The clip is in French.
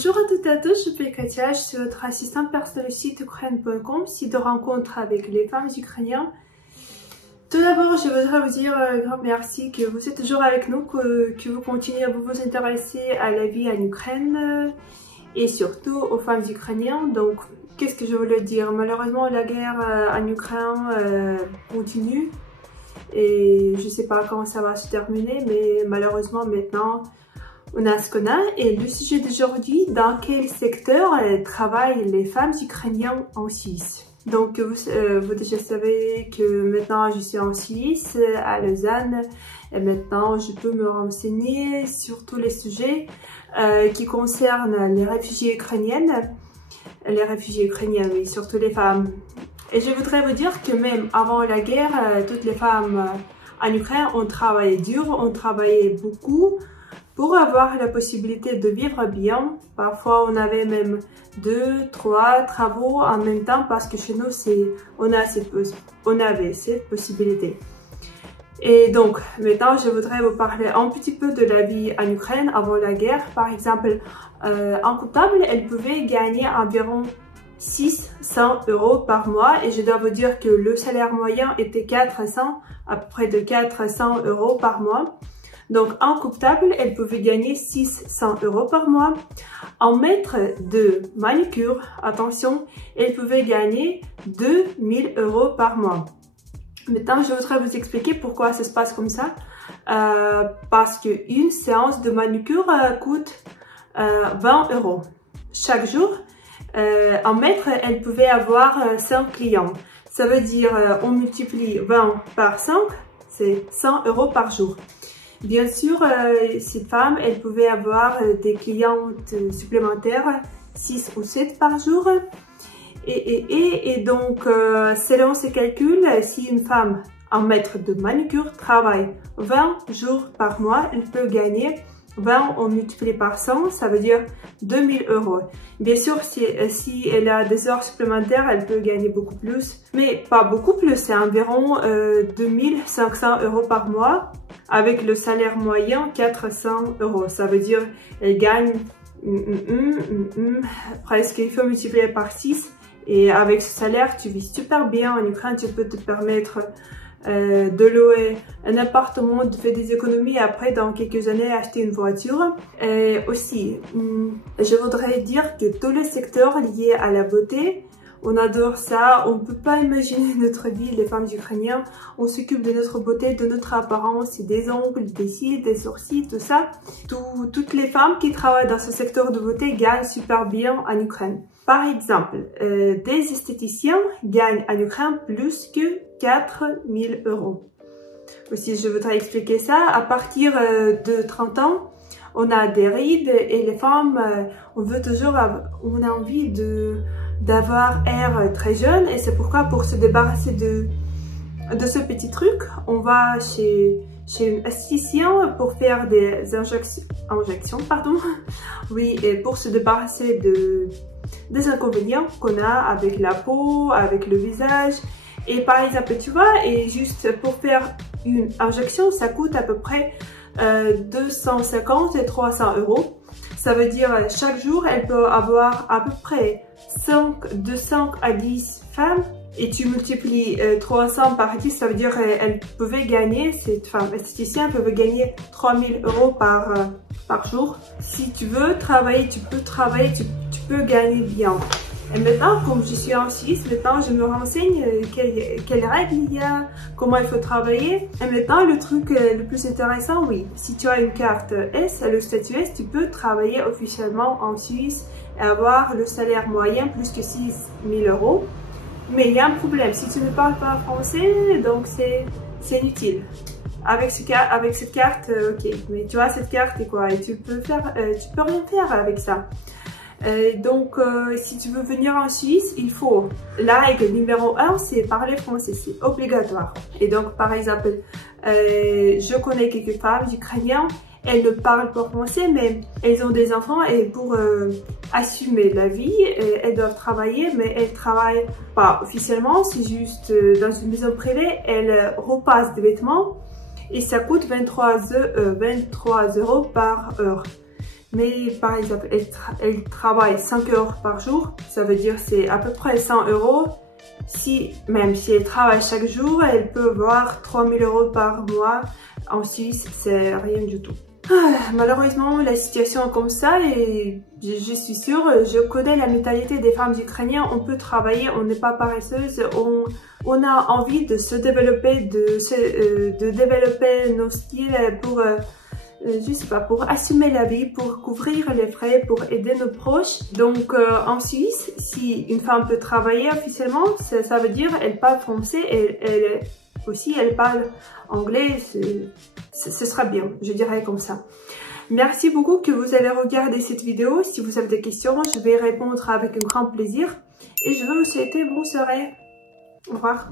Bonjour à toutes et à tous, je suis Katia, je suis votre assistante personnelle du site ukraine.com, site de rencontre avec les femmes ukrainiennes. Tout d'abord, je voudrais vous dire un grand merci que vous êtes toujours avec nous, que vous continuez à vous intéresser à la vie en Ukraine et surtout aux femmes ukrainiennes. Donc, qu'est-ce que je voulais dire? Malheureusement, la guerre en Ukraine continue et je ne sais pas quand ça va se terminer, mais malheureusement maintenant, on a ce qu'on a. Et le sujet d'aujourd'hui, dans quel secteur travaillent les femmes ukrainiennes en Suisse? Donc vous déjà savez que maintenant je suis en Suisse, à Lausanne, et maintenant je peux me renseigner sur tous les sujets qui concernent les réfugiés ukrainiennes. Les réfugiés ukrainiens, oui, surtout les femmes. Et je voudrais vous dire que même avant la guerre, toutes les femmes en Ukraine ont travaillé dur, ont travaillé beaucoup, pour avoir la possibilité de vivre bien. Parfois, on avait même 2, 3 travaux en même temps parce que chez nous, on avait cette possibilité. Et donc, maintenant, je voudrais vous parler un petit peu de la vie en Ukraine avant la guerre. Par exemple, un comptable, elle pouvait gagner environ 600 € par mois. Et je dois vous dire que le salaire moyen était 400, à peu près de 400 € par mois. Donc, en comptable, elle pouvait gagner 600 € par mois. En maître de manucure, attention, elle pouvait gagner 2000 € par mois. Maintenant, je voudrais vous expliquer pourquoi ça se passe comme ça. Parce qu'une séance de manucure coûte 20 € chaque jour. En maître, elle pouvait avoir 5 clients. Ça veut dire, on multiplie 20 par 5, c'est 100 € par jour. Bien sûr, cette femme, elle pouvait avoir des clientes supplémentaires, 6 ou 7 par jour. Et donc, selon ces calculs, si une femme en maître de manucure travaille 20 jours par mois, elle peut gagner 20 on multiplie par 100, ça veut dire 2000 €. Bien sûr, si elle a des heures supplémentaires, elle peut gagner beaucoup plus, mais pas beaucoup plus, c'est environ 2500 € par mois, avec le salaire moyen 400 €. Ça veut dire elle gagne presque, il faut multiplier par 6, et avec ce salaire, tu vis super bien en Ukraine, tu peux te permettre de louer un appartement, de faire des économies et après dans quelques années acheter une voiture. Et aussi, je voudrais dire que tous les secteurs liés à la beauté, on adore ça, on ne peut pas imaginer notre vie, les femmes ukrainiennes, on s'occupe de notre beauté, de notre apparence, des ongles, des cils, des sourcils, tout ça. Toutes les femmes qui travaillent dans ce secteur de beauté gagnent super bien en Ukraine. Par exemple, des esthéticiens gagnent en Ukraine plus que 4000 €. Aussi, je voudrais expliquer ça. À partir de 30 ans, on a des rides et les femmes, on a envie d'avoir air très jeune, et c'est pourquoi pour se débarrasser de ce petit truc, on va chez une esthéticienne pour faire des injections, pardon. Oui, et pour se débarrasser des inconvénients qu'on a avec la peau, avec le visage. Et par exemple, tu vois, et juste pour faire une injection, ça coûte à peu près 250 et 300 €. Ça veut dire chaque jour, elle peut avoir à peu près de 5 à 10 femmes. Et tu multiplies 300 par 10, ça veut dire qu'elle pouvait gagner, cette femme esthéticienne pouvait gagner 3000 € par jour. Si tu veux travailler, tu peux travailler, tu peux gagner bien. Et maintenant, comme je suis en Suisse, maintenant je me renseigne quelles règles il y a, comment il faut travailler. Et maintenant, le truc le plus intéressant, oui, si tu as une carte S, le statut S, tu peux travailler officiellement en Suisse et avoir le salaire moyen plus que 6000 €. Mais il y a un problème, si tu ne parles pas français, donc c'est inutile. Avec cette carte, ok, mais tu as cette carte et quoi, et tu peux rien faire avec ça. Donc, si tu veux venir en Suisse, il faut, la règle numéro 1, c'est parler français, c'est obligatoire. Et donc, par exemple, je connais quelques femmes ukrainiennes, elles ne parlent pas français, mais elles ont des enfants et pour assumer la vie, elles doivent travailler, mais elles travaillent pas officiellement, c'est juste dans une maison privée, elles repassent des vêtements et ça coûte 23 € par heure. mais par exemple, elle travaille 5 heures par jour, ça veut dire c'est à peu près 100 €. Même si elle travaille chaque jour, elle peut avoir 3000 € par mois. En Suisse, c'est rien du tout. Malheureusement, la situation est comme ça et je suis sûre, je connais la mentalité des femmes ukrainiennes. On peut travailler, on n'est pas paresseuse, on a envie de se développer, de développer nos skills pour, je sais pas, pour assumer la vie, pour couvrir les frais, pour aider nos proches. Donc en Suisse, si une femme peut travailler officiellement, ça veut dire elle parle français et elle parle anglais, ce sera bien, je dirais comme ça. Merci beaucoup que vous avez regardé cette vidéo. Si vous avez des questions, je vais répondre avec un grand plaisir. Et je veux vous souhaiter bonne soirée. Au revoir.